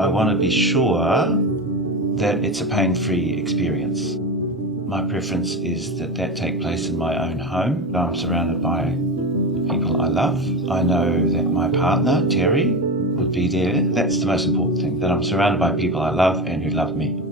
I want to be sure that it's a pain-free experience. My preference is that take place in my own home. I'm surrounded by people I love. I know that my partner, Terry, would be there. That's the most important thing, that I'm surrounded by people I love and who love me.